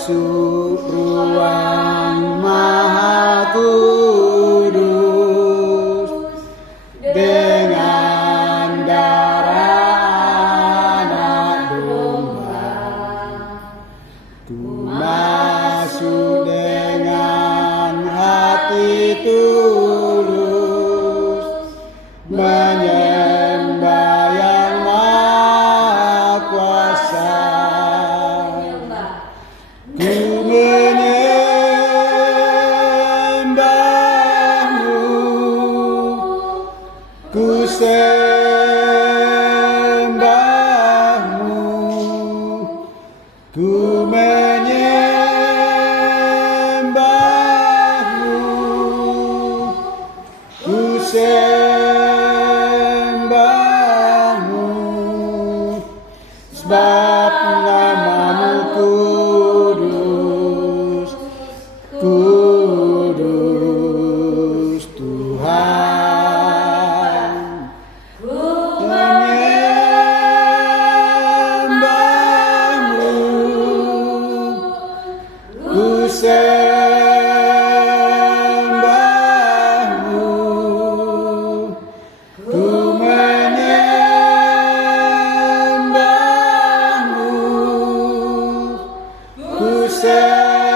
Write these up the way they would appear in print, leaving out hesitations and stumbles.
masuk ruang Maha Kudus dengan darah anak domba. Ku masuk dengan hati tulus menyembah Yang Maha Kuasa. Ku menyembahmu, ku sembahmu, ku menyembahmu, ku sembahmu, sebab namamu kudus, kudus Tuhan. Ku menyembahmu, ku sembahmu, ku menyembahmu, ku sembahmu,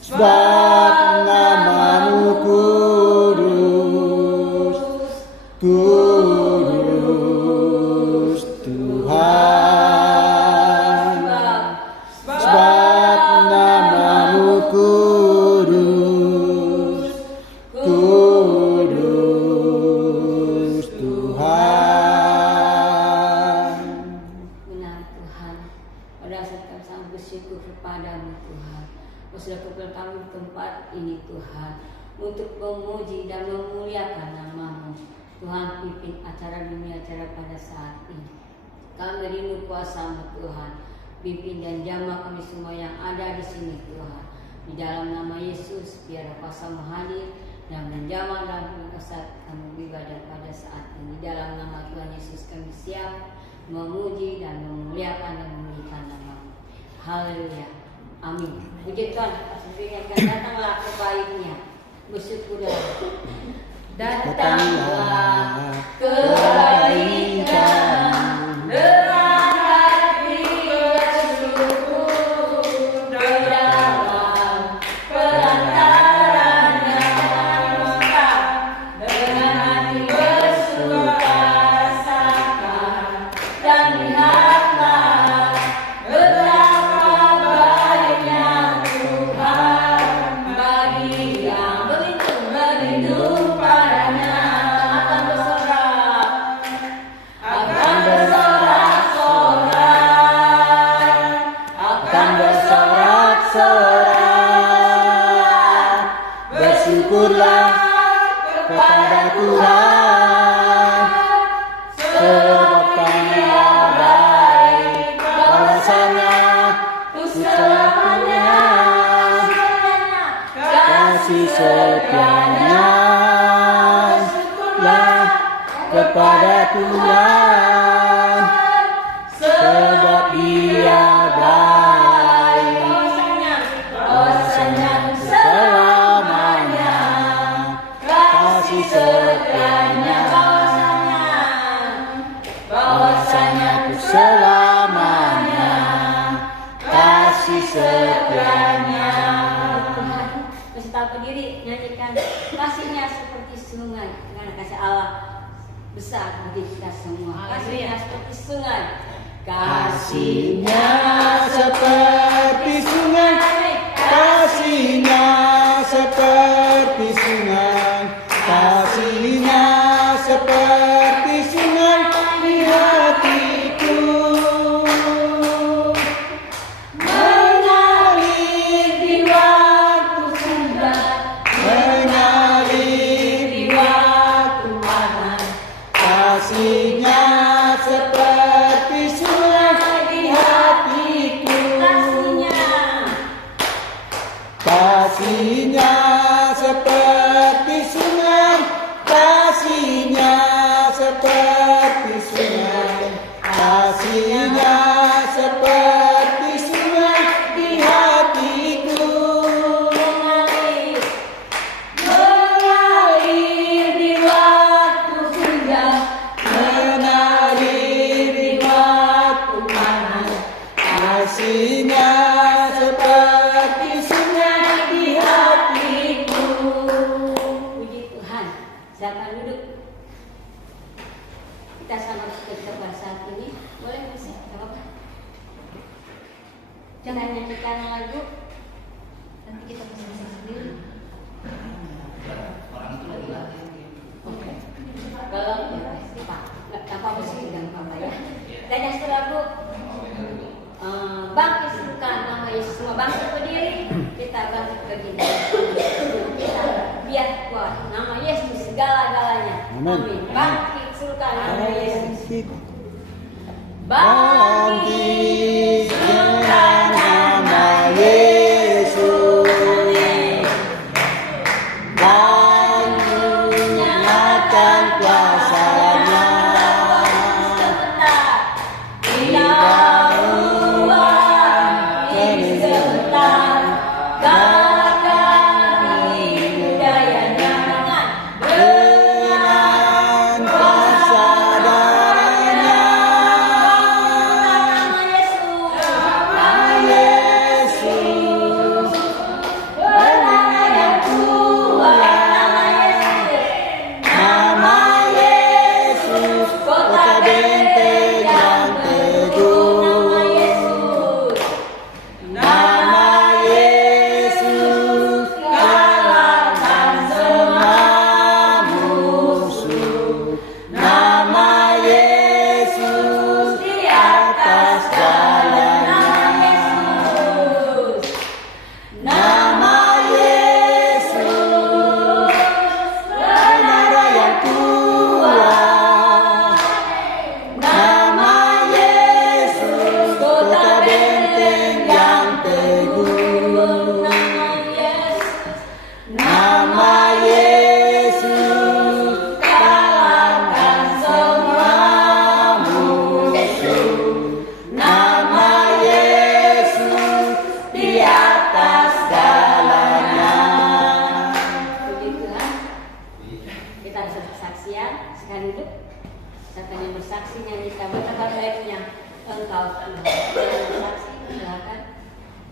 sebab namamu kudus, kudus Tuhan. Sebab namamu kudus, kudus Tuhan. Benar Tuhan, pada saat kami sangat bersyukur kepadamu Tuhan. Kau sudah kumpulkan kami di tempat ini Tuhan, untuk memuji dan memuliakan namamu. Tuhan, pimpin acara demi acara pada saat ini. Kami rindu kuasa-Mu Tuhan, pimpin dan jamah kami semua yang ada di sini Tuhan. Di dalam nama Yesus, biar kuasa-Mu hadir dan menjamah dalam saat kami beribadah pada saat ini. Di dalam nama Tuhan Yesus kami siap memuji dan memuliakan dan memulihkan nama-Mu. Haleluya. Amin. Puji Tuhan, sebelumnya datanglah kebaikannya. Bersyukurlah. Datanglah kebaikan dengan hati bersyukur dalam perantaranya lengkap dengan hati bersukacita dan lihatlah betapa baiknya Tuhan bagi yang berlindung padanya. Akan bersorak-sorak, bersyukurlah kepada Tuhan, sebab Dia baik, balasannya selamanya, kasih setianya lah kepada Tuhan, sebab Dia baik, balasannya selamanya, kasih setianya, bahwasanya selamanya, kasih setianya. Kita berdiri nyanyikan kasihnya seperti sungai, karena kasih Allah besar bagi kita semua. Kasihnya seperti sungai, kasihnya seperti sungai, kasihnya seperti sungai, kasihnya seperti sungai di hatiku, mengalir di waktu senggang, mengalir di waktu panas, kasihnya seperti sungai di hatiku, kasihnya seperti sungai, kasihnya seperti sungai, kasihnya seperti sungai di hatiku. Mengalir di waktu senja, Mengalir di waktu panas, kasihnya seperti sungai di hatiku. puji Tuhan. Silakan duduk. Kita sama kita bahasa ini. Boleh musik? Gak apa-apa. Jangan nyanyikan lagu. Nanti kita bisa sendiri. Oke. Kalau nggak apa-apa sih, jangan apa-apa ya. Dan yang setelah lagu bangkit suka nama Yesus, semua bangkit berdiri, kita bangkit berdiri. Kita biar kuat nama Yesus segala-galanya. Amin. Bangkit suka nama Yesus. Bangkit suka nama Yesus. Dan nyatakan kuasanya. Dengan kuasa darahnya. Yesus, nama yang kuat. Nama Yesus, kota benteng yang teguh. Nama Yesus, kalahkan semua musuh. Nama Yesus, di atas segalanya. Nama Yesus, menara yang kuat. Nama Yesus, kota benteng yang teguh. Nama Yesus, kalahkan semua musuh. Nama Yesus, di atas segalanya. Puji Tuhan. Kita bisa bersaksian sekali hidup. Siapa yang bersaksi nyanyikan betapa baiknya Engkau Tuhan. Yang bersaksi silakan.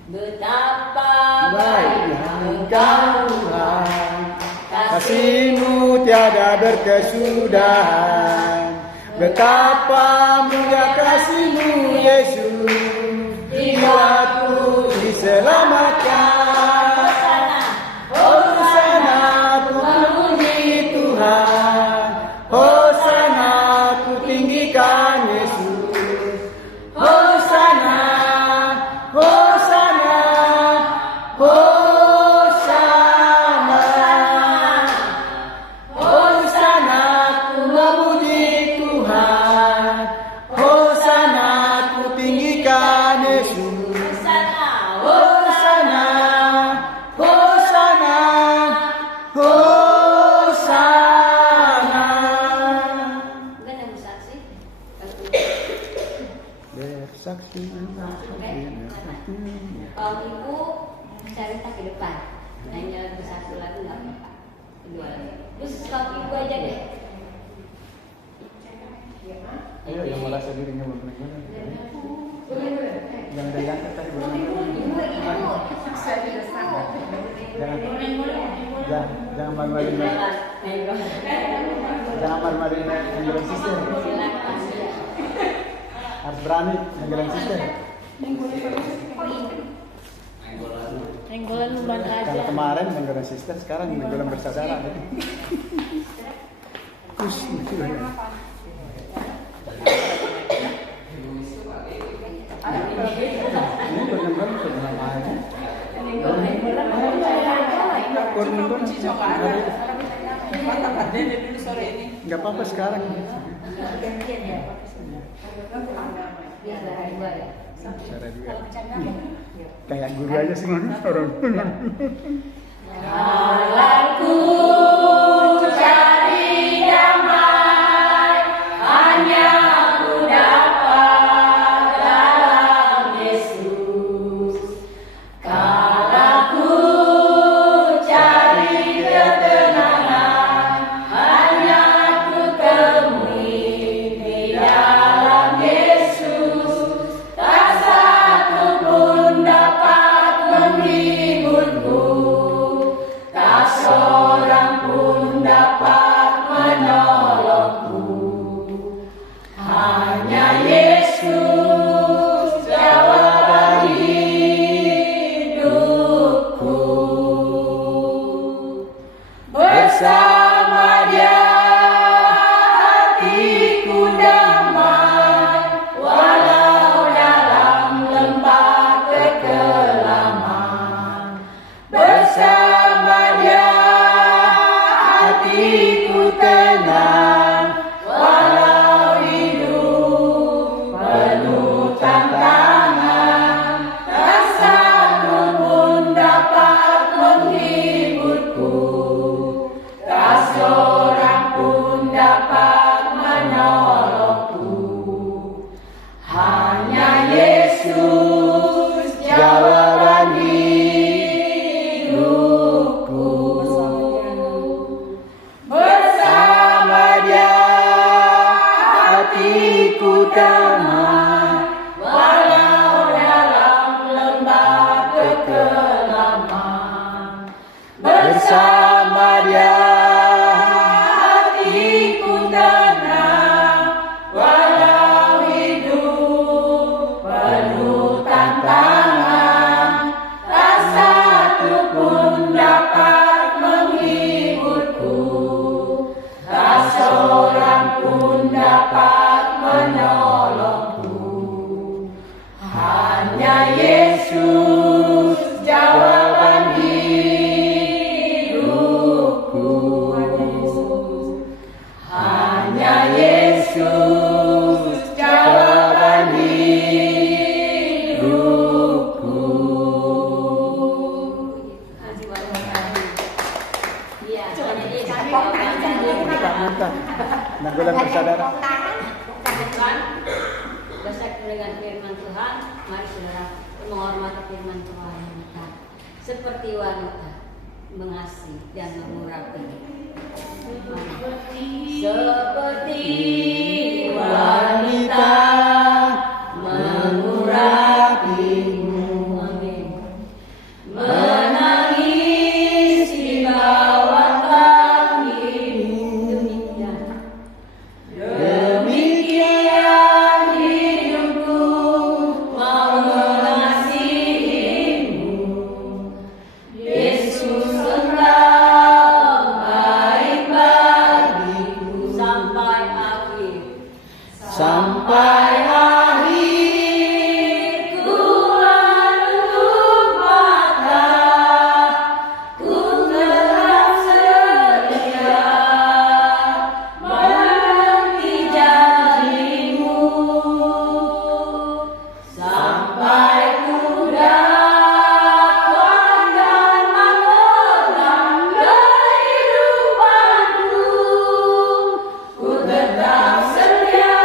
Betapa baiknya Engkau Tuhan, kasih-Mu tiada berkesudahan. Betapa mulia kasih-Mu Yesus, jiwaku diselamatkan. Hosana ku memuji Tuhan, Hosana ku tinggikan Yesus. Hosana, Hosana, Hosana. Hosana ku memuji Tuhan, Hosana ku tinggikan Yesus. Hosana, Hosana, Hosana. Bukan yang bersaksi. Bersaksi. Kalau ibu saya minta ke depan. Hanya bersatu lagi nggak apa-apa. Kedua lagi. Terus kalau ibu aja deh. Ayo yang merasa dirinya benar-benar. Jangan diangkat tadi benar-benar. Jangan malu-maluin. Jangan malu-maluin nenggelam sister. Harus berani nenggelam sister. Nenggolan lumayan aja. Kalau kemarin nenggelam sister, sekarang nenggelam bersaudara. Kus. Ini benar-benar sudah lama. Enggak apa-apa sekarang. Gantian ya. Biar dua ya. Cara juga. Kayak guru aja sih orang. Aku cari damai, hanya aku dapat hatiku tenang, walau dalam lembah kekelaman. Bersama Dia hatiku tenang, walau hidup penuh tantangan. Tak satu pun dapat menghiburku, tak seorang pun dapat menolongku. Hanya Yesus jawaban hidupku. Hanya Yesus jawaban hidupku. Iya, hanya Yesus. Nanggulan persaudaraan. Bersatu dengan firman Tuhan, mari saudara menghormati firman Tuhan kita. Seperti wanita mengasihi dan mengurapi. Seperti wanita mengurapimu. Amin. Menangis di bawah kakimu. Demikian hidupku mau mengasihimu. Yesus engkau baik bagiku sampai akhir. Sampai akhir ku menutup mata, ku tetap setia menanti janjimu. Sampai ku dapat dan mengenang kehidupanku, ku tetap setia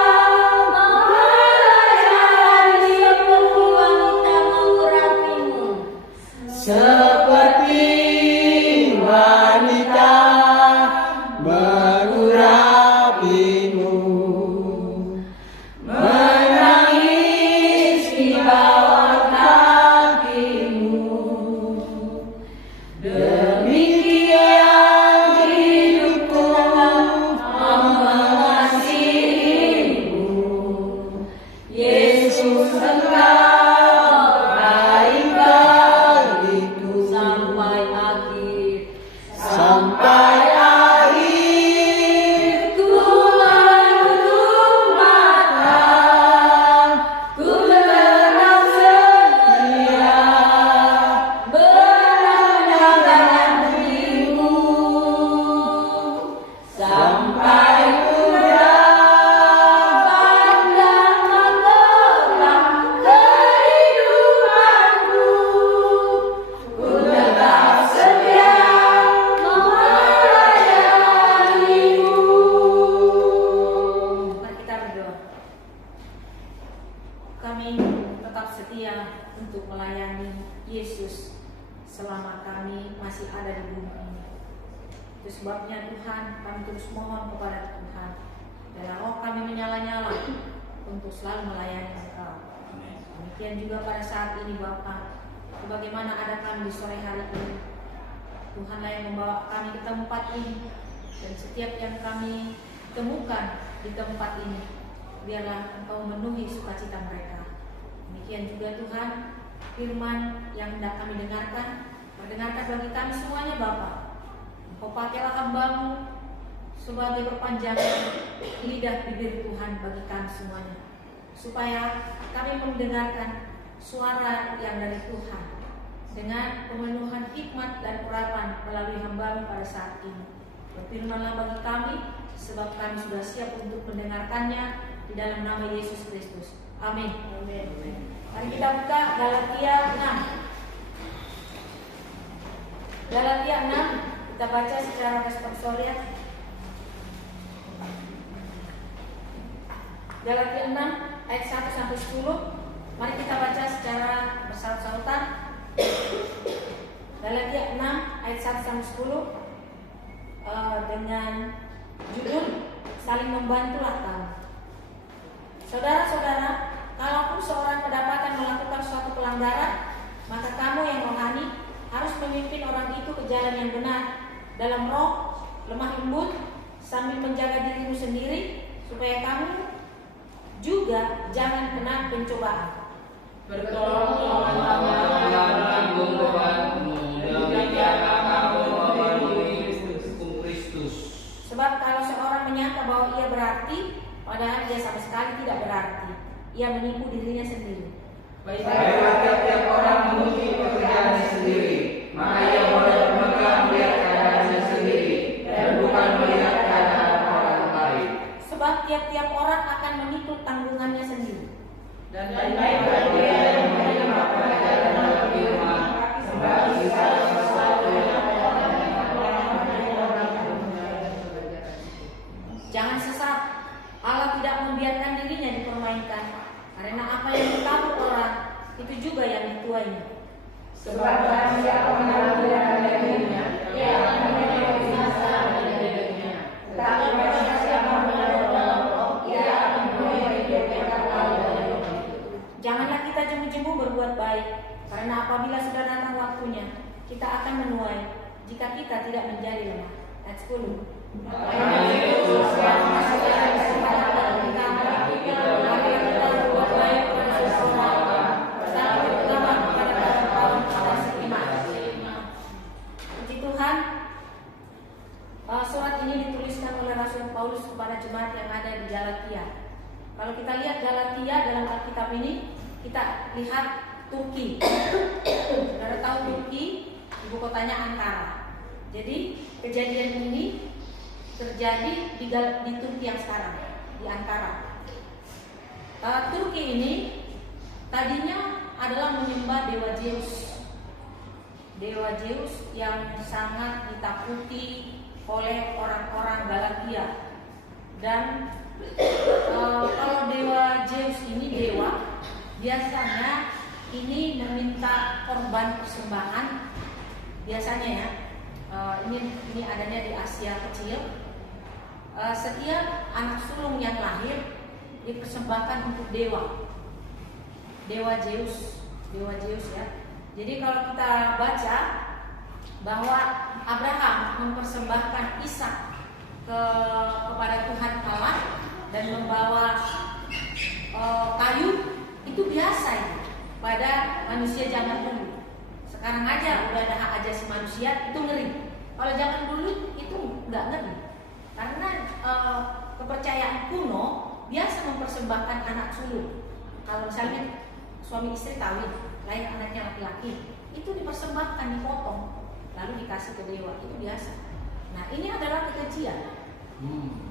melayani. Seperti wanita mengurapimu. Menangis di bawah kakimu. Demikian hidupku mau mengasihimu. Yesus engkau baik bagiku sampai akhir. Sampai akhir ku menutup mata, ku tetap setia menantikan dirimu. Sampai ku dapat dan mengenang kehidupanku, ku tetap setia melayanimu. Mari kita berdoa. Kami tetap setia untuk melayani Yesus selama kami masih ada di bumi ini. Itu sebabnya Tuhan, kami terus mohon kepada Tuhan, dalam roh kami menyala-nyala untuk selalu melayani Engkau. Demikian juga pada saat ini Bapa, bagaimana ada kami di sore hari ini, Tuhanlah yang membawa kami ke tempat ini, dan setiap yang kami temukan di tempat ini, biarlah Engkau memenuhi sukacita mereka. Demikian juga Tuhan, firman yang hendak kami dengarkan, perdengarkan bagi kami semuanya Bapa. Engkau pakailah hamba-Mu sebagai perpanjangan lidah bibir Tuhan bagi kami semuanya, supaya kami mendengarkan suara yang dari Tuhan dengan pemenuhan hikmat dan urapan melalui hamba-Mu pada saat ini. Berfirmanlah bagi kami, sebab kami sudah siap untuk mendengarkannya di dalam nama Yesus Kristus. Amin. Mari kita buka Galatia 6. Galatia 6, kita baca secara responsorial. Galatia 6 ayat 1 sampai 10. Mari kita baca secara bersaut-sautan. Galatia 6 ayat 1 sampai 10 dengan judul saling membantulah kamu. Saudara-saudara, kalaupun seorang kedapatan melakukan suatu pelanggaran, maka kamu yang rohani harus memimpin orang itu ke jalan yang benar dalam roh, lemah lembut, sambil menjaga dirimu sendiri supaya kamu juga jangan kena pencobaan. Bertolong dan tanggung bebanmu, demikianlah kamu memenuhi hukum Kristus. Sebab kalau seorang menyangka bahwa ia berarti, padahal dia sama sekali tidak berarti, ia menipu dirinya sendiri. Baiklah tiap-tiap orang memuji pekerjaannya sendiri, maka ia megah melihat keadaannya sendiri dan bukan melihat keadaan orang lain. Sebab tiap-tiap orang akan mengikut tanggungannya sendiri. Dan baiklah dia yang menerima pelajaran dalam firman sebagai salah sesuatu yang Jangan sesat, Allah tidak membiarkan dirinya dipermainkan, karena apa yang ditabur orang itu juga yang dituainya. Sebab barang siapa menaburkan dagingnya, ia akan menuai binasa dari dagingnya. Tetapi barang siapa menabur dalam roh, ia akan menuai hidup yang kekal dari roh itu. Janganlah kita jemu-jemu berbuat baik, karena apabila sudah datang waktunya, kita akan menuai jika kita tidak menjadi lemah. Ayat 10. Surat ini dituliskan oleh Rasul Paulus kepada jemaat yang ada di Galatia. Kalau kita lihat Galatia dalam Alkitab ini, kita lihat Turki. Saudara tahu Turki, ibu kotanya Ankara. Jadi kejadian ini terjadi di Turki yang sekarang, di Ankara. Turki ini tadinya adalah menyembah dewa Zeus. Dewa Zeus yang sangat ditakuti oleh orang-orang Galatia. Dan kalau dewa Zeus ini dewa, biasanya ini meminta korban persembahan. Biasanya ya, ini adanya di Asia kecil. Setiap anak sulung yang lahir dipersembahkan untuk dewa Zeus ya. Jadi kalau kita baca bahwa Abraham mempersembahkan Ishak kepada Tuhan Allah dan membawa kayu, itu biasa ya pada manusia zaman dulu. Sekarang aja udah ada hak asasi manusia, itu ngeri. Kalau zaman dulu itu nggak ngeri, karena kepercayaan kuno biasa mempersembahkan anak sulung. Kalau misalnya suami istri kawin, lahir anaknya laki-laki, itu dipersembahkan, dipotong, lalu dikasih ke dewa, itu biasa. Nah, ini adalah kekejian.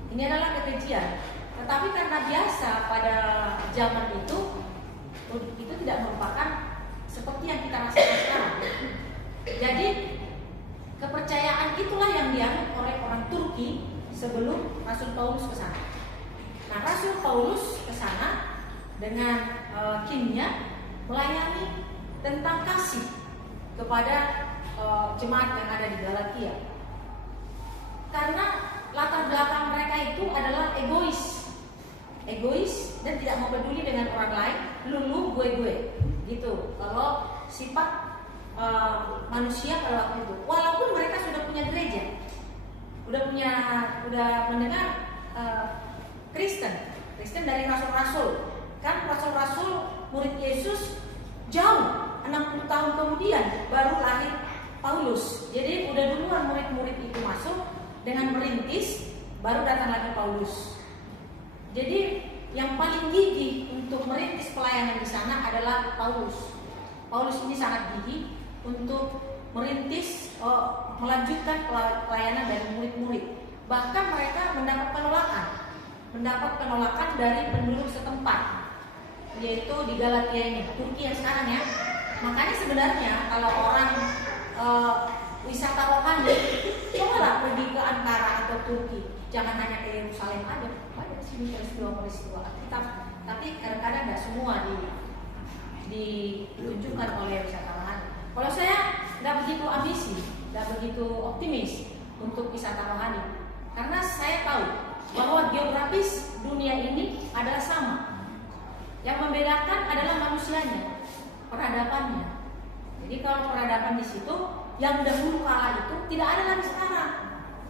Ini adalah kekejian. Tetapi karena biasa pada zaman itu tidak merupakan seperti yang kita rasakan sekarang. Jadi kepercayaan itulah yang dianut oleh orang Turki sebelum Rasul Paulus ke sana. Nah, Rasul Paulus ke sana dengan kimnya melayani tentang kasih kepada jemaat yang ada di Galatia. Karena latar belakang mereka itu adalah egois dan tidak mau peduli dengan orang lain, lulu gue gitu. Kalau sifat manusia pada waktu itu, walaupun mereka sudah punya gereja, udah mendengar Kristen dari rasul-rasul. Kan rasul-rasul murid Yesus jauh 60 tahun kemudian baru lahir Paulus. Jadi udah duluan murid-murid itu masuk dengan merintis, baru datang lagi Paulus. Jadi yang paling gigih untuk merintis pelayanan di sana adalah Paulus. Paulus ini sangat gigih untuk merintis, melanjutkan pelayanan dari murid-murid. Bahkan mereka mendapat penolakan dari penduduk setempat, yaitu di Galatia ini, Turki yang sekarang ya. Makanya sebenarnya kalau orang wisata rohani, cobalah pergi ke Ankara atau Turki. Jangan hanya ke Yerusalem aja, ada di sini peristiwa Alkitab. Tapi kadang-kadang tidak semua ditunjukkan oleh wisata rohani. Kalau saya tidak begitu ambisi, tidak begitu optimis untuk wisata rohani, karena saya tahu bahwa geografis dunia ini adalah sama. manusianya, peradabannya. Jadi kalau peradaban di situ yang dahulu kala itu tidak ada lagi sekarang.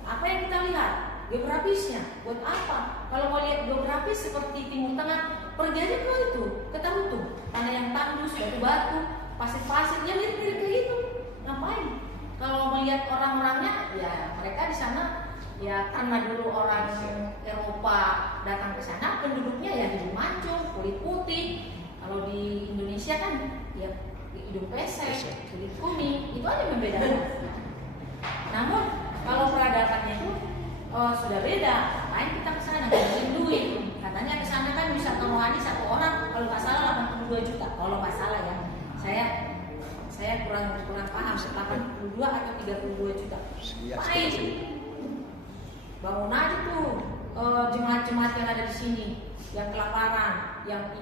Apa yang kita lihat? Geografisnya. Buat apa? Kalau mau lihat geografis seperti Timur Tengah, pergi aja ke itu, ke Tarutu. Tanah yang tandus, batu-batu, pasir-pasir, ya mirip-mirip kayak gitu. Ngapain? Kalau melihat orang-orangnya, ya mereka di sana ya karena dulu orang Eropa datang ke sana, penduduknya ya hidung mancung, kulit putih. Kalau di Indonesia kan ya hidung pesek, kulit kuning, itu aja membedakan. Namun kalau peradabannya itu sudah beda. Ngapain kita ke sana? Ngabisin duit. Katanya ke sana kan wisata rohani satu orang kalau nggak salah 82 juta. Kalau nggak salah ya, saya kurang paham 82 atau 32 juta. Baik, bangun aja tuh jemaat-jemaat yang ada di sini, yang kelaparan, yang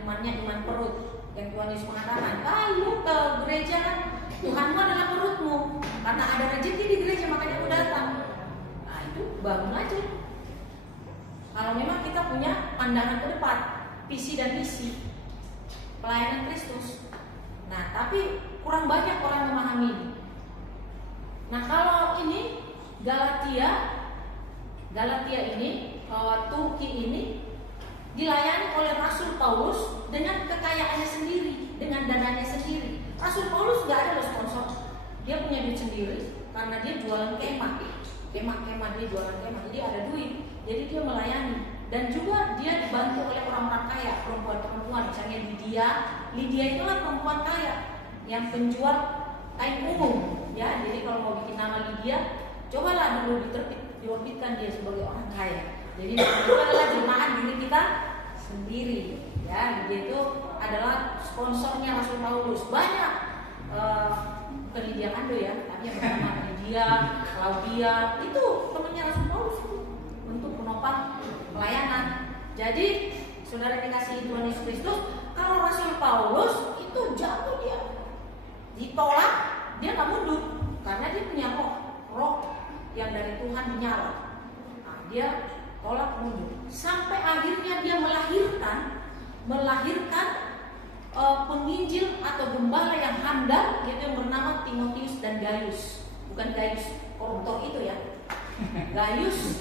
imannya iman perut, yang Tuhan Yesus mengatakan, lu ke gereja kan Tuhanmu adalah perutmu, karena ada rezeki di gereja makanya aku datang. Nah itu bangun aja. Kalau memang kita punya pandangan ke depan, visi dan misi pelayanan Kristus. Nah tapi kurang banyak orang memahami ini. Nah kalau ini Galatia ini, Turki ini dilayani oleh Rasul Paulus dengan kekayaannya sendiri, dengan dananya sendiri. Rasul Paulus gak ada loh sponsor, dia punya duit sendiri karena dia jualan kemah dia jualan kemah, jadi ada duit, jadi dia melayani. Dan juga dia dibantu oleh orang-orang kaya, perempuan-perempuan, misalnya Lydia itulah perempuan kaya yang penjual kain umum, ya. Jadi kalau mau bikin nama Lydia, cobalah dulu diorbitkan dia sebagai orang kaya. Jadi itu adalah jemaat diri kita sendiri, ya. Dia itu adalah sponsornya Rasul Paulus. Banyak bukan Lydia Kando ya, tapi yang bernama Lydia, Claudia, itu temannya Rasul Paulus itu untuk menopang pelayanan. Jadi saudara dikasihi Tuhan Yesus Kristus, kalau Rasul Paulus itu jatuh dia, ditolak, dia nggak mundur karena dia punya roh yang dari Tuhan menyala. Nah, dia tolak mundur sampai akhirnya dia melahirkan penginjil atau gembala yang handal, yaitu yang bernama Timotius dan Gaius. Bukan Gaius koruptor itu ya, Gaius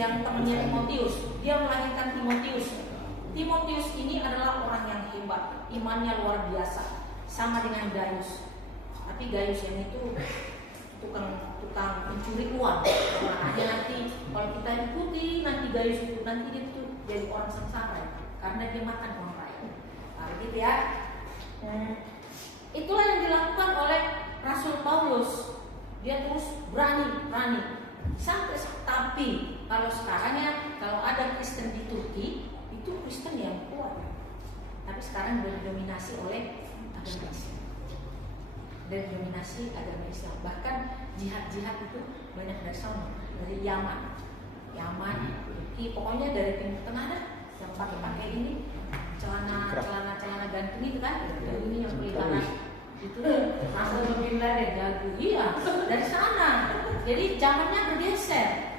yang temannya Timotius. Dia melahirkan Timotius. Timotius ini adalah orang yang hebat, imannya luar biasa, sama dengan Gaius. Tapi Gaius yang itu tukang mencuri uang. Nah, dia nanti kalau kita ikuti nanti Gaius itu nanti dia itu jadi orang sengsara karena dia makan orang lain. Nah, begitu ya. Itulah yang dilakukan oleh Rasul Paulus. Dia terus berani. Tapi kalau sekarangnya kalau ada Kristen di Turki itu Kristen yang kuat. Tapi sekarang didominasi oleh agama Islam. Dan dominasi agama Islam. Bahkan jihad itu banyak dari sana, dari Yaman, pokoknya dari Timur Tengah dah, yang pakai ini celana gantung itu kan, ini yang pelitaran itu asal bin Laden jago, iya dari sana. Jadi zamannya bergeser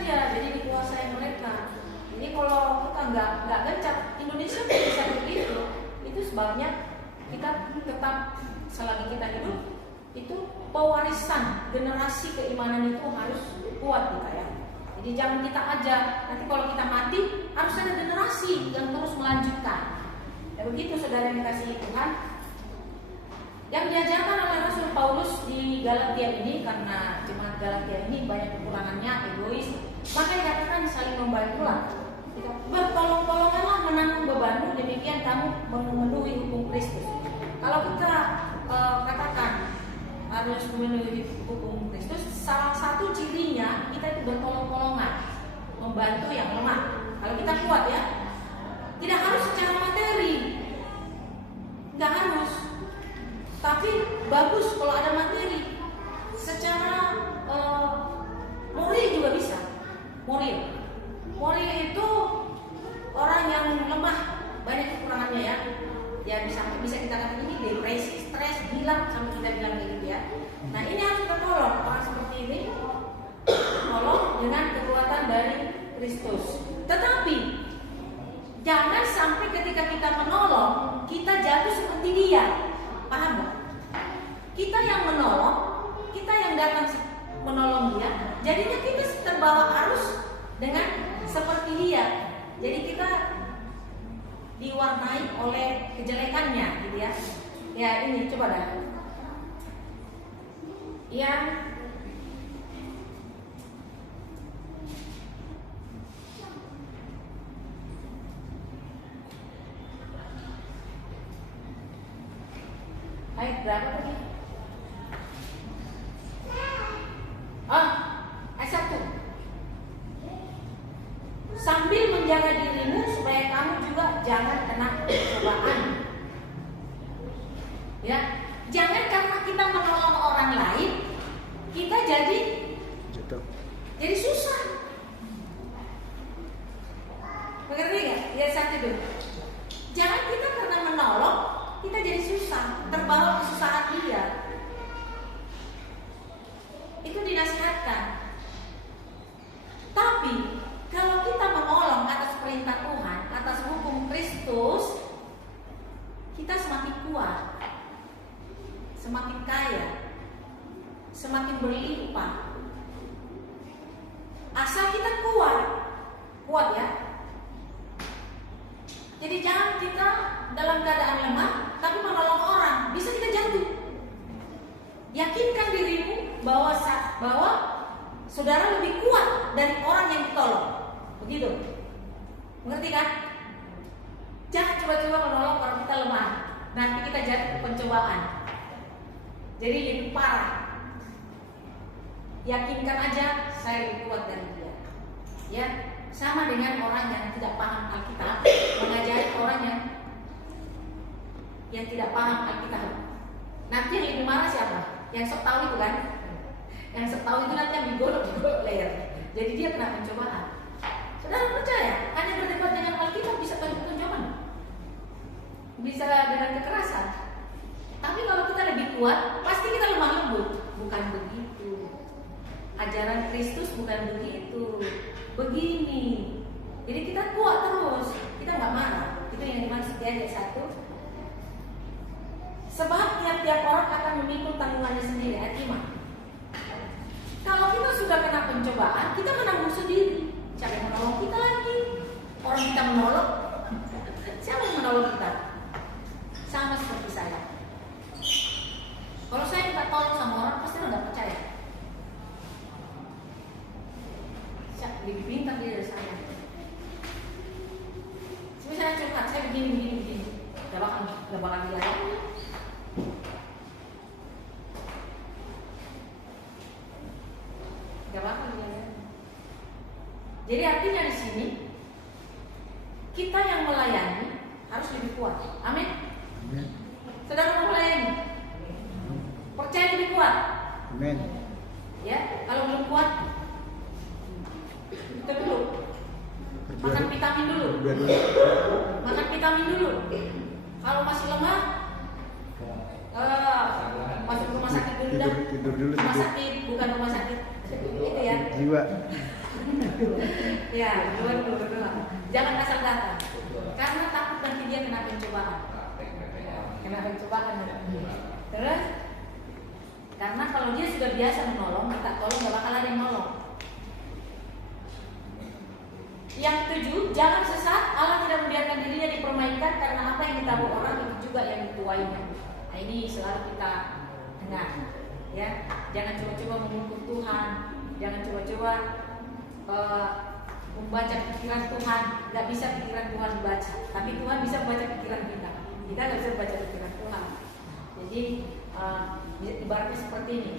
dia, jadi dikuasai mereka. Jadi kalau kita nggak gencar, Indonesia bisa begitu. Itu sebabnya kita tetap selagi kita hidup itu pewarisan generasi keimanan itu harus kuat kita ya. Jadi jangan kita aja, nanti kalau kita mati harus ada generasi yang terus melanjutkan. Ya begitu saudara yang dikasihi Tuhan. Yang diajarkan oleh Rasul Paulus di Galatia ini, karena jemaat Galatia ini banyak kekurangannya, egois, maka dikatakan saling membantulah. Bertolong-tolonganlah menanggung bebanmu, demikian kamu memenuhi hukum Kristus. Kalau kita katakan harus memenuhi hukum Kristus, salah satu cirinya kita itu bertolong-tolongan, membantu yang lemah. Kalau kita kuat ya, tidak harus secara materi, nggak harus, tapi bagus kalau ada materi. Secara moral juga bisa. Moral itu orang yang lemah, banyak kekurangannya ya. Ya bisa kita katakan ini depresi, stres, gila, sampai kita bilang kayak gitu ya. Nah ini harus kita tolong orang seperti ini, tolong dengan kekuatan dari Kristus. Tetapi sampai ketika kita menolong, kita jatuh seperti dia. Paham gak? Kita yang menolong, kita yang datang menolong dia, jadinya kita terbawa arus dengan seperti dia. Jadi kita diwarnai oleh kejelekannya gitu ya. Ya ini coba dah. Yang ayat berapa tadi? Ayat 1. Sambil menjaga dirimu supaya kamu juga jangan kena cobaan. Ya, jangan karena kita menolong orang lain, kita jadi susah. Mengerti nggak? Ya satu dulu. Jangan kita karena menolong, kita jadi susah, terbawa kesusahan dia. Itu dinasihatkan. Tapi kalau kita menolong atas perintah Tuhan, atas hukum Kristus, kita semakin kuat, semakin kaya, semakin berlimpah. Asal kita kuat ya. Jadi jangan kita dalam keadaan lemah, tapi menolong orang, bisa kita jatuh. Yakinkan dirimu bahwa saudara lebih kuat dari orang yang ditolong. Begitu. Mengerti kan? Jangan coba-coba menolong orang kita lemah. Nanti kita jatuh ke pencobaan. Jadi lebih parah. Yakinkan aja saya lebih kuat dari dia. Ya, sama dengan orang yang tidak paham Alkitab, mengajari orang yang tidak paham Alkitab. Nanti yang lebih marah siapa? Yang sok tahu itu kan? Yang sok tahu itu nanti yang digolok leher. Jadi dia kena pencobaan. Saudara percaya, hanya berdebat dengan Alkitab bisa pencobaan, bisa dengan kekerasan. Tapi kalau kita lebih kuat, pasti kita lemah lembut. Bukan begitu. Ajaran Kristus bukan begitu. Begini. Jadi kita kuat terus, kita nggak marah. Itu yang dimaksud ayat 1. Sebab tiap-tiap orang akan memikul tanggungannya sendiri. Ayat 5. Kalau kita sudah kena pencobaan, kita menanggung sendiri. Siapa yang menolong kita lagi? Orang kita menolong. Siapa yang menolong kita? Sama seperti saya. Kalau saya minta tolong sama orang, pasti orang nggak percaya. Siapa lebih pintar dia dari saya? Misalnya curhat, saya begini. Gak bakal dilayani. Gak bakal dilayani. Jadi artinya di sini kita yang melayani harus lebih kuat. Amin. Saudara mau melayani, percaya lebih kuat. Amin. Ya, kalau belum kuat, kita dulu makan vitamin dulu. Makan vitamin dulu. Kalau masih lemah, masuk rumah sakit dulu dah. Tidur dulu. Rumah sakit, bukan rumah sakit itu ya. Jiwa. Ya, berdoa. Jangan asal datang. Karena takut nanti dia kena pencobaan. Terus, karena kalau dia sudah biasa menolong, minta tolong gak bakal ada yang nolong. Yang ketujuh, jangan sesat. Allah tidak membiarkan dirinya dipermainkan karena apa yang ditabur orang itu juga yang dituainya. Nah, ini selalu kita dengar. Ya, jangan coba-coba mengukur Tuhan. Jangan coba-coba membaca pikiran Tuhan. Gak bisa pikiran Tuhan dibaca, tapi Tuhan bisa membaca pikiran kita. Kita gak bisa membaca pikiran Tuhan. Jadi ibaratnya seperti ini.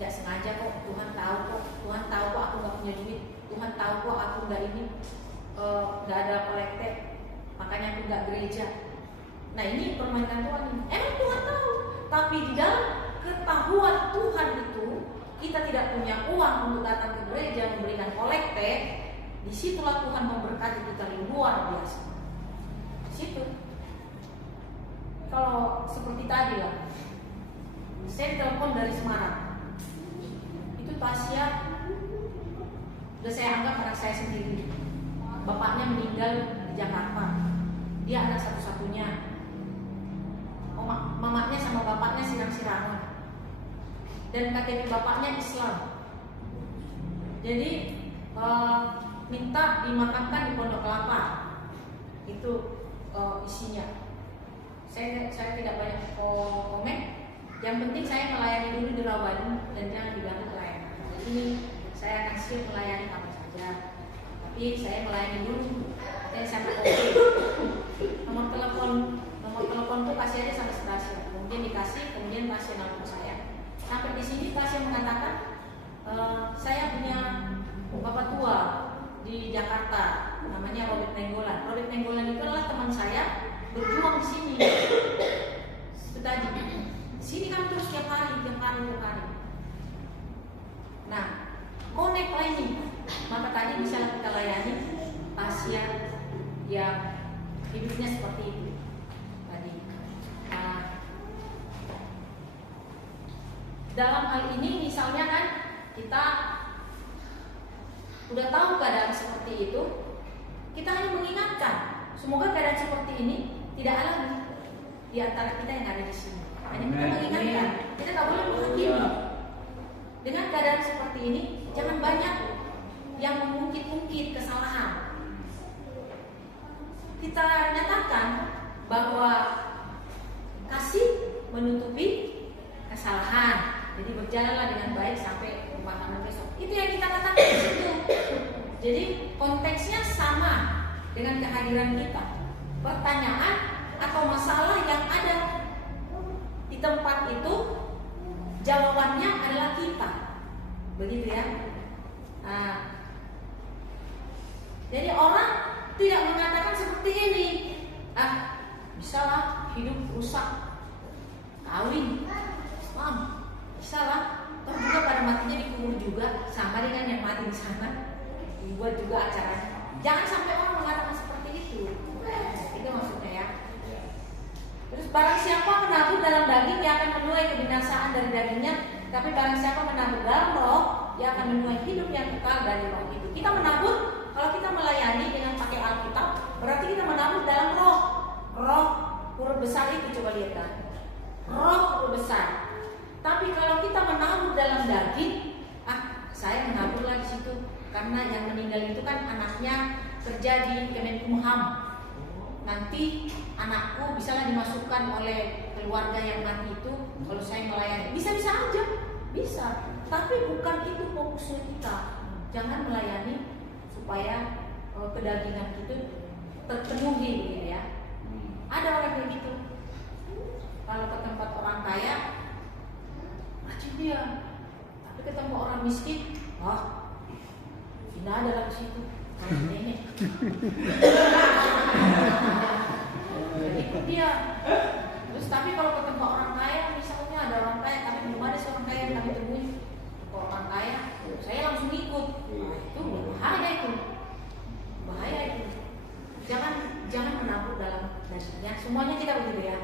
Gak sengaja kok, Tuhan tahu kok. Tuhan tahu kok aku gak punya duit. Tuhan tahu kok aku gak ini, gak ada kolekte, makanya aku gak gereja. Nah ini permainan Tuhan. Emang Tuhan tahu, tapi di dalam ketahuan Tuhan itu kita tidak punya uang untuk datang ke gereja memberikan kolekte. Disitulah Tuhan memberkati kita luar biasa. Situ. Kalau seperti tadi lah, saya telepon dari Semarang. Itu Tasya udah saya anggap anak saya sendiri. Bapaknya meninggal Jakarta. Dia anak satu-satunya. Mamanya sama bapaknya siram-siraman. Dan KTP bapaknya Islam. Jadi minta dimakamkan di Pondok Kelapa. Itu isinya. Saya tidak banyak komen. Yang penting saya melayani dulu di Rawabadu dan jangan dibantu pelayanan. Jadi ini saya akan siap melayani apa saja. Tapi saya melayani dulu. Saya nomor telepon tuh kasih aja sama stasiun. Kemudian dikasih, kemudian pasien nelfon saya. Sampai di sini pasien mengatakan saya punya bapak tua di Jakarta, namanya Robert Nenggolan. Robert Nenggolan itu adalah teman saya berjuang di sini. Itu tadi. Sini kan terus tiap hari. Nah, connect lainnya. Maka tadi bisa kita layani pasien yang hidupnya seperti itu tadi. Dalam hal ini misalnya kan kita udah tahu keadaan seperti itu, kita hanya mengingatkan semoga keadaan seperti ini tidak alami di antara kita yang ada di sini. Hanya kita mengingatkan, kita tak boleh menghakimi. Dengan keadaan seperti ini, jangan banyak yang mengungkit-ungkit kesalahan. Kita nyatakan bahwa kasih menutupi kesalahan. Jadi berjalanlah dengan baik sampai pemakaman besok. Itu yang kita katakan di situ. Jadi konteksnya sama dengan kehadiran kita. Pertanyaan atau masalah yang ada di tempat itu, jawabannya adalah kita. Begitu ya. Jadi orang tidak mengatakan seperti ini. Bisalah hidup rusak, kawin, Islam, bisalah. Toh juga pada matinya dikubur juga, sama dengan yang mati di sana, dibuat juga acaranya. Jangan sampai orang mengatakan seperti itu. Itu maksudnya ya. Terus barang siapa menabur dalam daging, dia akan menuai kebinasaan dari dagingnya. Tapi barang siapa menabur dalam roh, dia akan menuai hidup yang kekal dari roh itu. Kita menabur, kalau kita melayani dengan pakai Alkitab, berarti kita menabur dalam roh. Roh huruf besar itu coba lihat kan. Roh huruf besar. Tapi kalau kita menabur dalam daging, saya menaburlah di situ karena yang meninggal itu kan anaknya kerja di Kemenkumham. Nanti anakku bisalah dimasukkan oleh keluarga yang mati itu kalau saya melayani. Bisa-bisa aja, bisa. Tapi bukan itu fokusnya kita. Jangan melayani supaya kedagingan itu terpenuhi gitu ya. Ada orang kayak gitu. Kalau ke tempat orang kaya, rajin dia. Tapi ketemu orang miskin, tidak ada lagi situ. Nenek. Ikut dia. Terus tapi kalau ketemu orang kaya, misalnya ada orang kaya, tapi belum ada seorang kaya yang kami temui. Kalau orang kaya, saya langsung ikut. Itu bahaya itu. Bahaya itu. Jangan menabur dalam dagingnya. Semuanya kita begitu ya.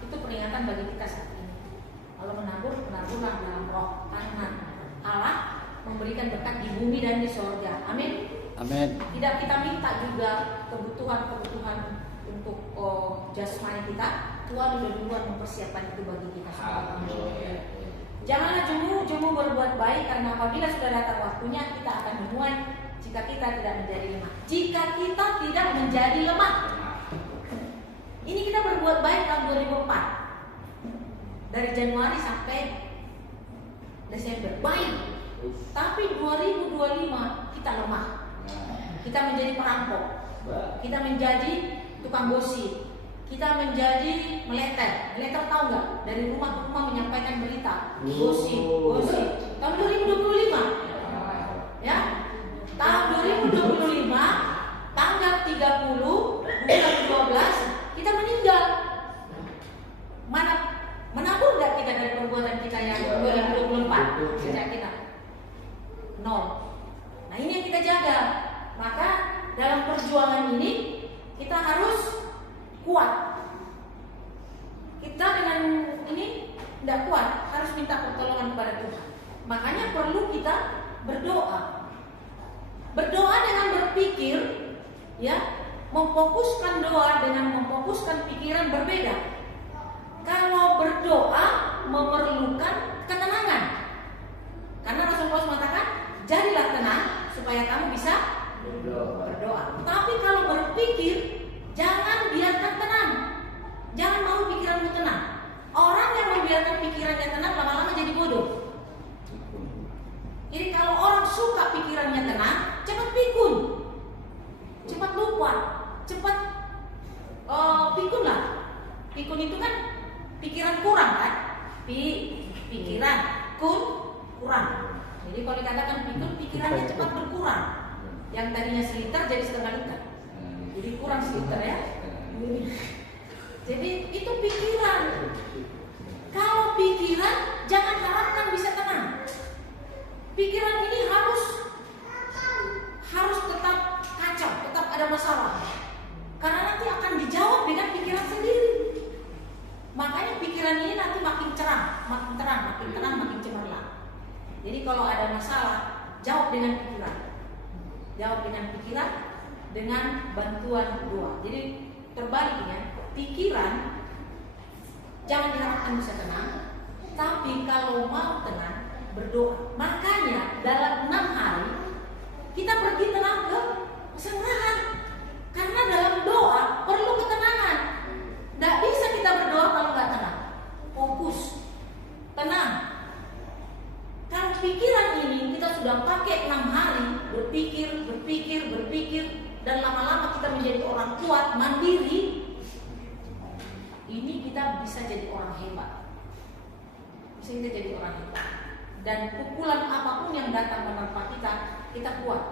Itu peringatan bagi kita saat ini. Kalau menaburlah dalam roh, karena Allah memberikan berkat di bumi dan di sorga. Amin. Amin. Tidak kita minta juga kebutuhan untuk jasmani kita. Tuhan sudah duluan mempersiapkan itu bagi kita semua. Janganlah jemu berbuat baik, karena apabila sudah datang waktunya kita akan menuai jika kita tidak menjadi lemah. Jika kita tidak menjadi lemah. Ini kita berbuat baik tahun 2004. Dari Januari sampai Desember. Baik. Tapi 2025 kita lemah. Kita menjadi perampok. Kita menjadi tukang gosip. Kita menjadi meleter. Meleter tahu nggak? Dari rumah ke rumah menyampaikan berita. Gosip. Tahun 2025. Ya. Tahun 2025 tanggal 30 bulan 12 kita meninggal. Mana menabur nggak kita dari perbuatan kita yang 2024 sejak kita? Nol. Nah ini yang kita jaga. Maka dalam perjuangan ini kita harus kuat. Kita dengan ini tidak kuat, harus minta pertolongan kepada Tuhan. Makanya perlu kita berdoa. Berdoa dengan berpikir, ya, memfokuskan doa dengan memfokuskan pikiran berbeda. Kalau berdoa memerlukan ketenangan, karena Rasulullah mengatakan, jadilah tenang supaya kamu bisa berdoa. Tapi kalau berpikir, jangan biarkan tenang, jangan mau pikiranmu tenang. Orang yang membiarkan pikirannya tenang lama-lama jadi bodoh. Jadi kalau orang suka pikirannya tenang, cepat pikun, cepat lupa, cepat pikun lah. Pikun itu kan pikiran kurang kan? Pikiran kurang. Jadi kalau dikatakan pikun, pikirannya cepat berkurang. Yang tadinya seliter jadi setengah liter. Jadi kurang seliter ya. Jadi itu pikiran. Kalau pikiran jangan harapkan bisa tenang. Pikiran ini harus tetap kacau, tetap ada masalah. Karena nanti akan dijawab dengan pikiran sendiri. Makanya pikiran ini nanti makin cerah, makin terang, makin tenang, makin cemerlang. Jadi kalau ada masalah, jawab dengan pikiran. Jawab dengan pikiran dengan bantuan doa. Jadi terbaliknya, pikiran jangan diharapkan bisa tenang, tapi kalau mau tenang, berdoa. Makanya dalam 6 hari kita pergi tenang ke pesanggrahan. Karena dalam doa perlu ketenangan. Tidak bisa kita berdoa kalau nggak tenang. Fokus, tenang. Kalau pikiran ini kita sudah pakai 6 hari berpikir, dan lama-lama kita menjadi orang kuat, mandiri. Ini kita bisa jadi orang hebat. Bisa kita jadi orang hebat. Dan pukulan apapun yang datang menerpa kita, kita kuat.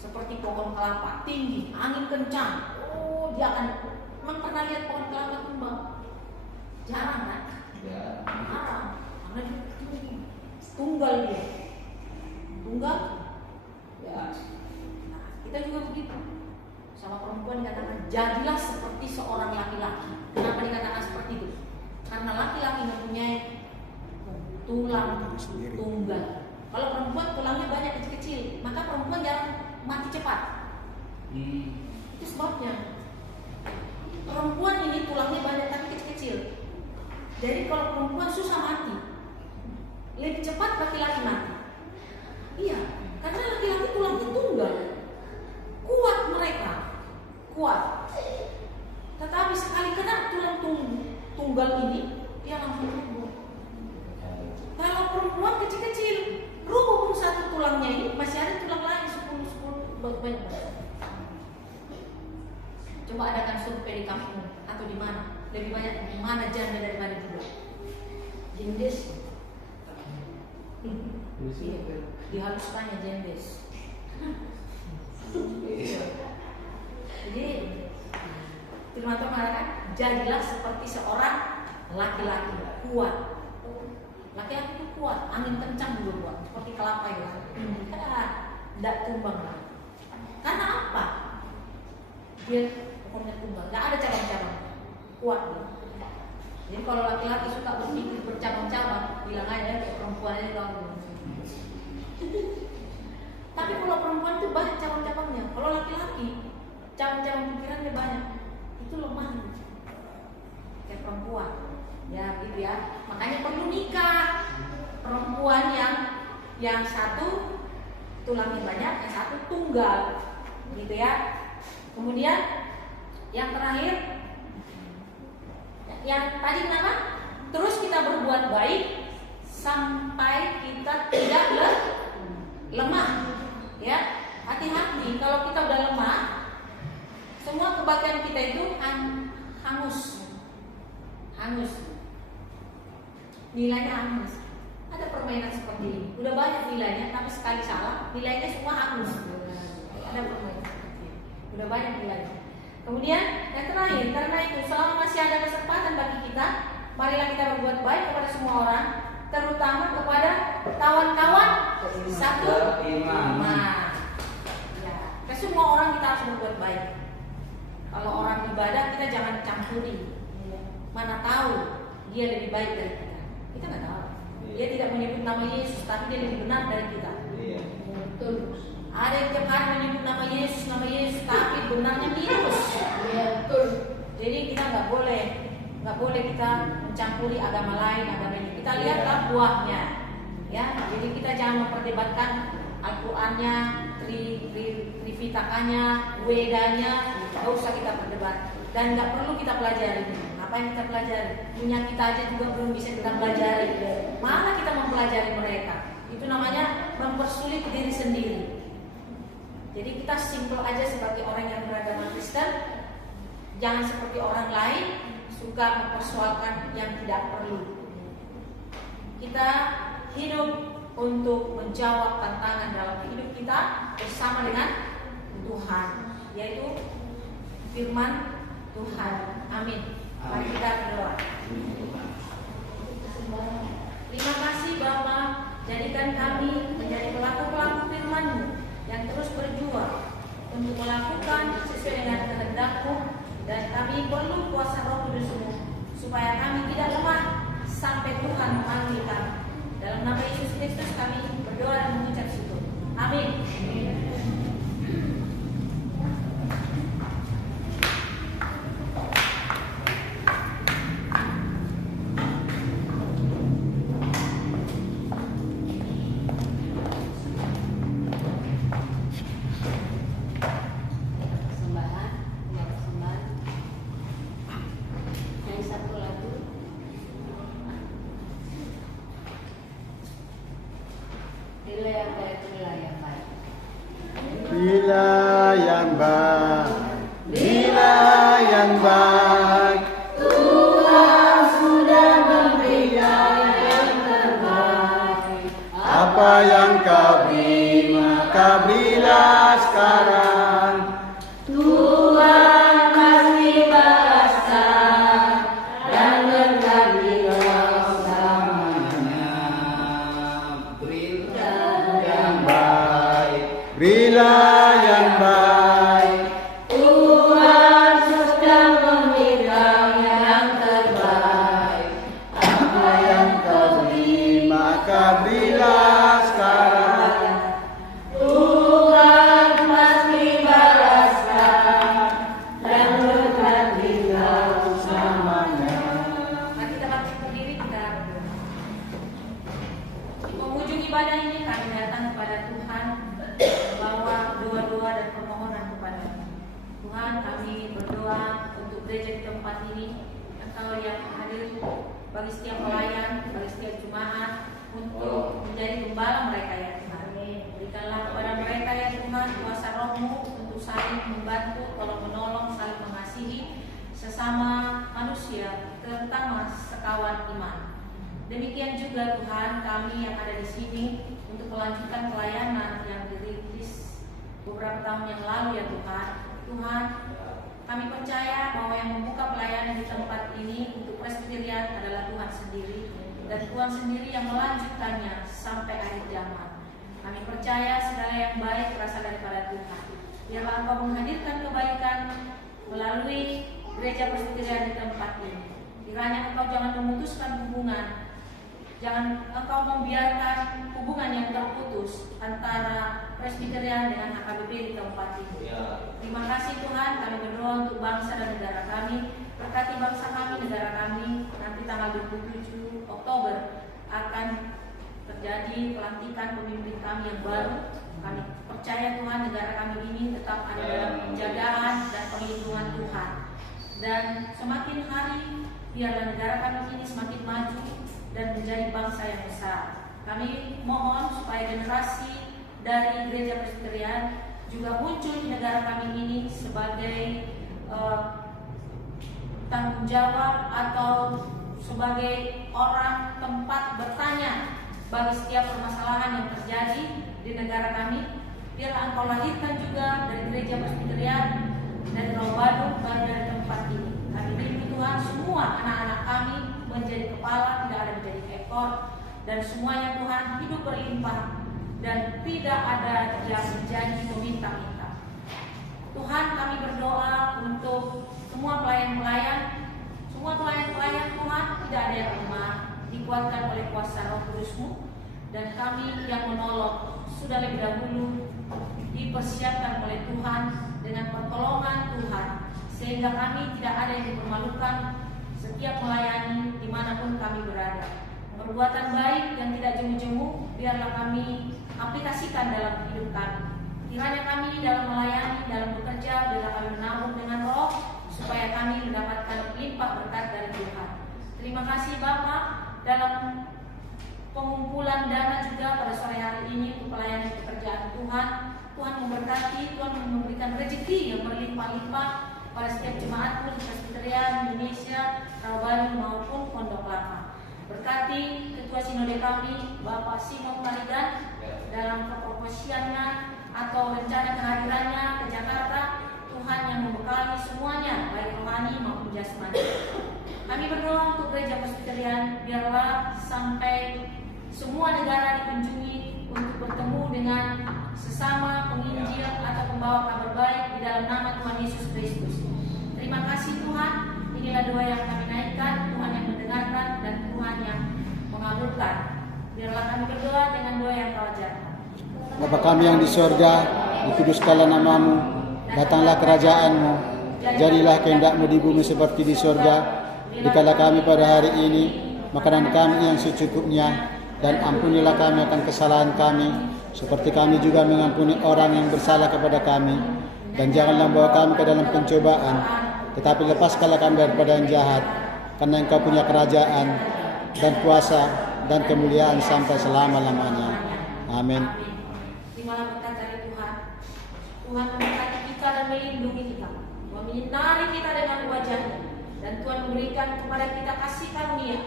Seperti pohon kelapa tinggi, angin kencang. Oh, dia akan. Memang pernah lihat pohon kelapa tumbang? Jarang kan? Jarang. Karena dia tunggal dia. Tunggal. Ya. Nah, kita juga begitu. Sama perempuan dikatakan jadilah seperti seorang laki-laki. Kenapa dikatakan seperti itu? Karena laki-laki mempunyai tulang tunggal. Kalau perempuan tulangnya banyak kecil-kecil, maka perempuan jarang mati cepat. Itu sebabnya. Perempuan ini tulangnya banyak tapi kecil-kecil. Jadi kalau perempuan susah mati, lebih cepat laki-laki mati. Iya, karena laki-laki tulangnya tunggal, kuat mereka, kuat. Tetapi sekali kena tulang tunggal ini, dia langsung rubuh. Kalau perempuan kecil-kecil, rubuh pun satu tulangnya ini, masih ada tulang lain 10 banyak. Coba adakan survei di kampung atau di mana, lebih banyak di mana janda daripada budak. Jendes. Dihaluskannya jendes. Jadi firman Tuhan mengatakan, jadilah seperti seorang laki-laki kuat. Laki-laki itu kuat, angin kencang juga kuat, seperti kelapa itu. Tidak tumbang. Karena apa? Dia pokoknya tumbang, nggak ada cabang-cabang, kuat dia. Jadi kalau laki-laki suka berpikir bercabang-cabang, bilang aja kayak perempuan aja kamu. Tapi kalau perempuan itu banyak cabang-cabangnya. Kalau laki-laki cabang-cabang pikirannya banyak, itu lemah. Kayak perempuan, ya gitu ya. Makanya perlu nikah. Perempuan yang satu tulangnya banyak, yang satu tunggal, gitu ya. Kemudian yang terakhir, yang tadi kenapa? Terus kita berbuat baik sampai kita tidak lemah. Ya, hati-hati kalau kita udah lemah, semua kebaikan kita itu hangus. Nilainya hangus. Ada permainan seperti ini. Udah banyak nilainya, tapi sekali salah, nilainya semua hangus. Ada permainan seperti ini. Udah banyak nilainya. Kemudian yang terakhir, karena itu selama masih ada kesempatan bagi kita, marilah kita berbuat baik kepada semua orang, terutama kepada kawan-kawan satu iman. Ya, ke semua orang kita harus berbuat baik. Kalau orang ibadah kita jangan campuri. Mana tahu dia lebih baik dari kita. Kita nggak tahu. Dia tidak menyebut nama Yesus, tapi dia lebih benar dari kita. Betul. Ada yang tiap hari menyebut nama sebenarnya minus. Jadi kita nggak boleh kita mencampuri agama lain, agama ini. Kita lihatlah buahnya, ya. Jadi kita jangan memperdebatkan Al-Qur'annya, Tripitakannya, Wedanya, nggak usah kita perdebat. Dan nggak perlu kita pelajari. Apa yang kita pelajari? Punya kita aja juga belum bisa kita pelajari. Mana kita mempelajari mereka? Itu namanya mempersulit diri sendiri. Jadi kita simpel aja sebagai orang yang beragama Kristen. Jangan seperti orang lain suka mempersoalkan yang tidak perlu. Kita hidup untuk menjawab tantangan dalam hidup kita bersama dengan Tuhan, yaitu firman Tuhan. Amin. Mari kita berdoa. Terima kasih Bapa, jadikan kami menjadi pelaku-pelaku firman-Mu yang terus berjuang untuk melakukan sesuai dengan kehendak-Mu, dan kami perlu kuasa Roh Kudus-Mu supaya kami tidak lemah sampai Tuhan memanggil kami. Dalam nama Yesus Kristus kami berdoa dan mengucap syukur. Amin. Bila yang baik, Tuhan sudah memberikan yang terbaik. Apa yang kau beri, maka berilah sekarang. Tuhan pasti balaskan dan berkati kau selamanya. Berilah yang baik, berilah yang baik. Tuhan sudah memberikan yang terbaik. Apa yang kau beri, maka berilah sekarang. Tuhan pasti balaskan dan berkati kau selamanya. Mari kita bangkit berdiri, kita di penghujung ibadah ini kami datang kepada Tuhan, membawa doa-doa dan permohonan kepada Tuhan. Kami berdoa untuk gereja di tempat ini, Engkau yang hadir bagi setiap pelayan, bagi setiap jemaat, untuk menjadi gembala mereka ya Tuhan. Berikanlah kepada mereka ya Tuhan kuasa Roh-Mu untuk saling membantu, tolong menolong, saling mengasihi sesama manusia, terutama sekawan iman. Demikian juga Tuhan, kami yang ada di sini untuk melanjutkan pelayanan yang dirintis beberapa tahun yang lalu ya Tuhan. Tuhan, kami percaya bahwa yang membuka pelayanan di tempat ini untuk Presbyterian adalah Tuhan sendiri, dan Tuhan sendiri yang melanjutkannya sampai akhir zaman. Kami percaya segala yang baik berasal daripada Tuhan. Biarlah Engkau menghadirkan kebaikan melalui gereja Presbyterian di tempat ini. Kiranya Engkau jangan memutuskan hubungan, jangan Engkau membiarkan hubungan yang terputus antara Presbyterian dengan HKBP di tempat ini. Terima kasih Tuhan, kami berdoa untuk bangsa dan negara kami. Berkati bangsa kami, negara kami. Nanti tanggal 27 Oktober akan terjadi pelantikan pemimpin kami yang baru. Kami percaya Tuhan, negara kami ini tetap ada dalam penjagaan dan perlindungan Tuhan. Dan semakin hari biarlah negara kami ini semakin maju dan menjadi bangsa yang besar. Kami mohon supaya generasi dari Gereja Presbyterian juga muncul di negara kami ini sebagai tanggung jawab atau sebagai orang tempat bertanya bagi setiap permasalahan yang terjadi di negara kami. Biarlah Engkau lahirkan juga dari Gereja Presbyterian dan Roh Baru baru dari tempat ini. Kami rindu Tuhan, semua anak-anak kami menjadi kepala, tidak ada menjadi ekor, dan semuanya Tuhan hidup berlimpah dan tidak ada yang menjadi meminta-minta. Tuhan, kami berdoa untuk semua pelayan-pelayan Tuhan, tidak ada yang lemah, dikuatkan oleh kuasa Roh Kudus-Mu, dan kami yang menolong sudah lebih dahulu dipersiapkan oleh Tuhan dengan pertolongan Tuhan, sehingga kami tidak ada yang dipermalukan setiap melayani dimanapun kami berada. Perbuatan baik yang tidak jemu-jemu biarlah kami aplikasikan dalam hidup kami. Kiranya kami dalam melayani, dalam bekerja, biarlah kami menabung dengan roh, supaya kami mendapatkan limpah berkat dari Tuhan. Terima kasih Bapak dalam pengumpulan dana juga pada sore hari ini untuk pelayanan pekerjaan Tuhan. Tuhan memberkati, Tuhan memberikan rezeki yang berlimpah-limpah pada setiap jemaat Presbyterian Indonesia, Rawabali maupun Pondok Lapa. Berkati Ketua Sinode kami, Bapak Simon Parigan, dalam keproposiannya atau rencana kehadirannya ke Jakarta. Tuhan yang membekali semuanya, baik rohani maupun jasmani. Kami berdoa untuk Gereja Presbyterian, biarlah sampai semua negara dikunjungi untuk bertemu dengan sesama penginjil atau pembawa kabar baik di dalam nama Tuhan Yesus Kristus. Terima kasih Tuhan, inilah doa yang kami naikkan, Tuhan yang mendengarkan dan Tuhan yang mengabulkan. Biarlah kami berdoa dengan doa yang Kau ajarkan. Bapa kami yang di sorga, dikuduskanlah namamu, datanglah kerajaan-Mu, jadilah kehendak-Mu di bumi seperti di sorga. Berikanlah kami pada hari ini makanan kami yang secukupnya, dan ampunilah kami akan kesalahan kami, seperti kami juga mengampuni orang yang bersalah kepada kami. Dan janganlah bawa kami ke dalam pencobaan, tetapi lepaskanlah kami daripada yang jahat, karena Engkau punya kerajaan dan kuasa dan kemuliaan sampai selama-lamanya. Amin. Terimalah berkat dari Tuhan. Tuhan memberkati kita dan melindungi kita, menyinari kita dengan wajah-Nya, dan Tuhan memberikan kepada kita kasih karunia,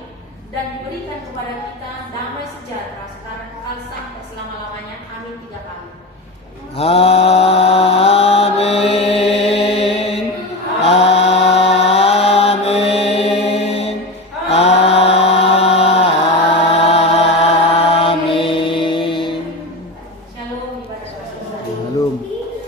dan diberikan kepada kita damai sejahtera sekarang kekal sampai selama-lamanya. Amin 3 kali.